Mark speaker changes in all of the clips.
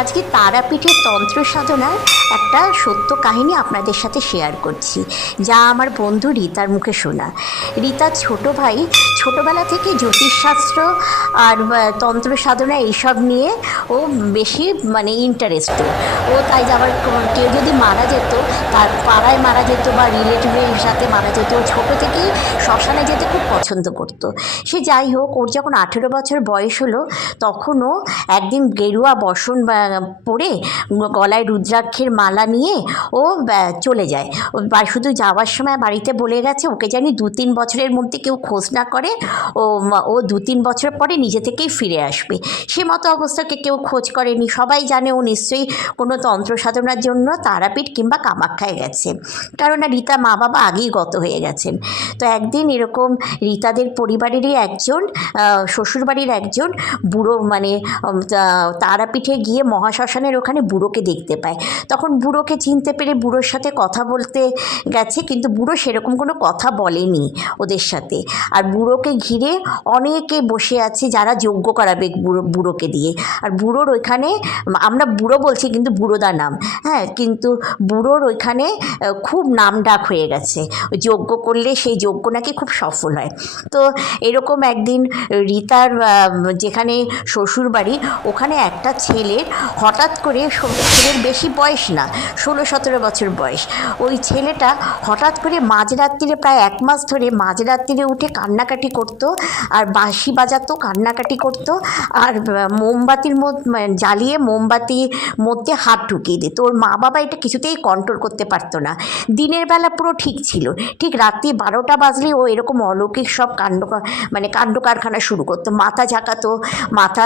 Speaker 1: আজকে তারাপীঠের তন্ত্র সাধনার একটা সত্য কাহিনী আপনাদের সাথে শেয়ার করছি। যা আমার বন্ধু রীতার মুখে শোনা। রীতার ছোট ভাই ছোটবেলা থেকে জ্যোতিষশাস্ত্র আর তন্ত্র সাধনা এইসব নিয়ে ও বেশি মানে ইন্টারেস্টেড ও তাই আবার কেউ যদি মারা যেত, তার পাড়ায় মারা যেত বা রিলেটিভের সাথে মারা যেত, ও ছোটো থেকেই শ্মশানে যেতে খুব পছন্দ করতো। সে যাই হোক, ওর যখন আঠেরো বছর বয়স হলো, তখনও একদিন গেরুয়া বসন বা পরে গলায় রুদ্রাক্ষের মালা নিয়ে ও চলে যায়। ও শুধু যাওয়ার সময় বাড়িতে বলে গেছে, ওকে জানি দু তিন বছরের মধ্যে কেউ খোঁজ না করে, ও ও দু তিন বছর পরে নিজে থেকেই ফিরে আসবে। সে মতো অবস্থাকে কেউ খোঁজ করেনি। সবাই জানে ও নিশ্চয়ই কোনো তন্ত্র সাধনার জন্য তারাপীঠ কিংবা কামাখ্যায় গেছে। কারণ রীতা মা বাবা আগেই গত হয়ে গেছেন। তো একদিন এরকম রীতাদের পরিবারেরই একজন শ্বশুরবাড়ির একজন বুড়ো মানে তারাপীঠে গিয়ে মহাশ্মশানের ওখানে বুড়োকে দেখতে পায়। তখন বুড়োকে চিনতে পেরে বুড়োর সাথে কথা বলতে গেছে, কিন্তু বুড়ো সেরকম কোনো কথা বলেনি ওদের সাথে। আর বুড়োকে ঘিরে অনেকে বসে আছে যারা যোগ্য করাবে বুড়ো, বুড়োকে দিয়ে। আর বুড়োর ওইখানে, আমরা বুড়ো বলছি কিন্তু বুড়োদা নাম। হ্যাঁ কিন্তু বুড়োর ওইখানে খুব নাম ডাক হয়ে গেছে। যজ্ঞ করলে সেই যজ্ঞ নাকি খুব সফল হয়। তো এরকম একদিন রীতার যেখানে শ্বশুর বাড়ি ওখানে একটা ছেলের হঠাৎ করে ছেলের বেশি বয়স না, ষোলো সতেরো বছর বয়স। ওই ছেলেটা হঠাৎ করে মাঝরাত্রিরে প্রায় এক মাস ধরে মাঝরাত্রিরে উঠে কান্নাকাটি করতো, আর বাঁশি বাজাতো, কান্নাকাটি করতো, আর মোমবাতির মধ্যে জ্বালিয়ে মোমবাতির মধ্যে হাত ঢুকিয়ে দিত ওর মা বাবা এটা কিছুতেই কন্ট্রোল করতে পারতো না। দিনের বেলা পুরো ঠিক ছিল। ঠিক রাত্রি বারোটা বাজলে ও এরকম অলৌকিক সব কাণ্ড মানে কাণ্ড কারখানা শুরু করতো। মাথা ঝাঁকাতো, মাথা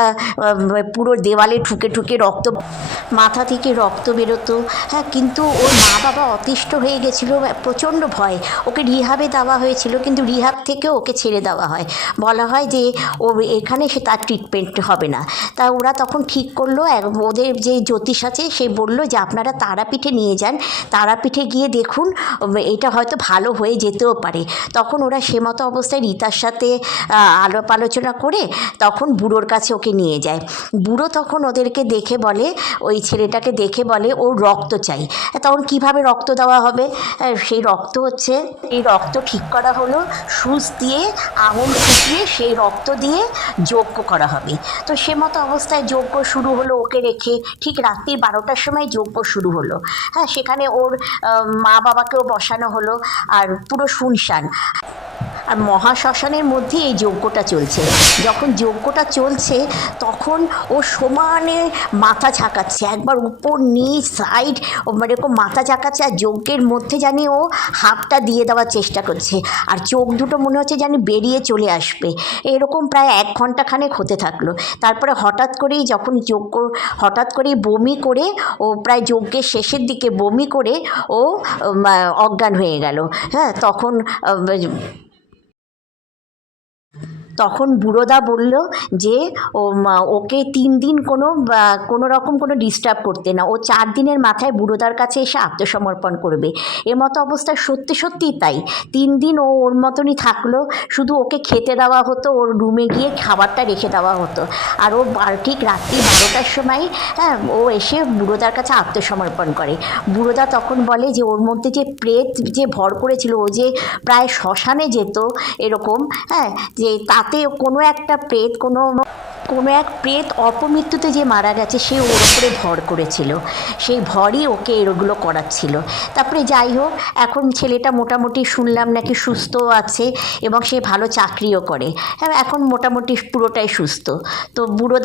Speaker 1: পুরো দেওয়ালে ঠুকে ঠুকে রক্ত মাথা থেকে রক্ত বেরোতো। হ্যাঁ কিন্তু ওর মা বাবা অতিষ্ঠ হয়ে গেছিল প্রচণ্ড ভয়। ওকে রিহাবে দেওয়া হয়েছিল, কিন্তু রিহাব থেকেও ওকে ছেড়ে দেওয়া হয়। বলা হয় যে, ও এখানে সে তার ট্রিটমেন্ট হবে না। তা ওরা তখন ঠিক করল ওদের যে জ্যোতিষ আছে, সে বলল যে, আপনারা তারাপীঠে নিয়ে যান। তারাপীঠে গিয়ে দেখুন এটা হয়তো ভালো হয়ে যেতেও পারে। তখন ওরা সে মতো অবস্থায় রীতার সাথে আলাপ আলোচনা করে তখন বুড়োর কাছে ওকে নিয়ে যায়। বুড়ো তখন ওদেরকে দেখে বলে, ওই ছেলেটাকে দেখে বলে, ওর রক্ত চাই। তখন কীভাবে রক্ত দেওয়া হবে? সেই রক্ত হচ্ছে, এই রক্ত ঠিক করা হলো, সুচ দিয়ে, আঙুল ফুটিয়ে সেই রক্ত দিয়ে যজ্ঞ করা হবে। তো সে মতো অবস্থায় যজ্ঞ শুরু হলো ওকে রেখে। ঠিক রাত্রির বারোটার সময় যজ্ঞ শুরু হলো। হ্যাঁ সেখানে ওর মা বাবাকেও বসানো হলো, আর পুরো শুনশান। আর মহাশ্মশানের মধ্যে এই যজ্ঞটা চলছে। যখন যজ্ঞটা চলছে, তখন ও সমানে মাথা ঝাঁকাচ্ছে। একবার উপর, নিচ সাইড মানে এরকম মাথা ঝাঁকাচ্ছে আর যজ্ঞের মধ্যে জানি ও হাতটা দিয়ে দেওয়ার চেষ্টা করছে। আর চোখ দুটো মনে হচ্ছে জানি বেরিয়ে চলে আসবে। এরকম প্রায় এক ঘণ্টা খানেক হতে থাকল। তারপরে হঠাৎ করেই যখন যজ্ঞ, হঠাৎ করেই বমি করে, ও প্রায় যজ্ঞের শেষের দিকে বমি করে ও অজ্ঞান হয়ে গেল। হ্যাঁ তখন তখন বুড়োদা বলল যে, ও ওকে তিন দিন কোনো কোনো রকম কোনো ডিস্টার্ব করতে না। ও চার দিনের মাথায় বুড়োদার কাছে এসে আত্মসমর্পণ করবে। এ মতো অবস্থা সত্যি সত্যিই তাই। তিন দিন ও ওর মতনই থাকল। শুধু ওকে খেতে দেওয়া হতো, ওর রুমে গিয়ে খাবারটা রেখে দেওয়া হতো। আর ও ঠিক রাত্রি বারোটার সময় হ্যাঁ ও এসে বুড়োদার কাছে আত্মসমর্পণ করে। বুড়োদা তখন বলে যে, ওর মধ্যে যে প্রেত যে ভর করেছিল, ও যে প্রায় শ্মশানে যেত এরকম হ্যাঁ যে তাতে কোনো একটা প্রেত, কোনো কোনো এক প্রেত অপমৃত্যুতে যে মারা গেছে, সে ওর উপরে ভর করেছিল। সেই ভরই ওকে এগুলো করাচ্ছিল। তারপরে যাই হোক, এখন ছেলেটা মোটামুটি শুনলাম নাকি সুস্থ আছে এবং সে ভালো চাকরিও করে। হ্যাঁ এখন মোটামুটি পুরোটাই সুস্থ। তো বুড়ো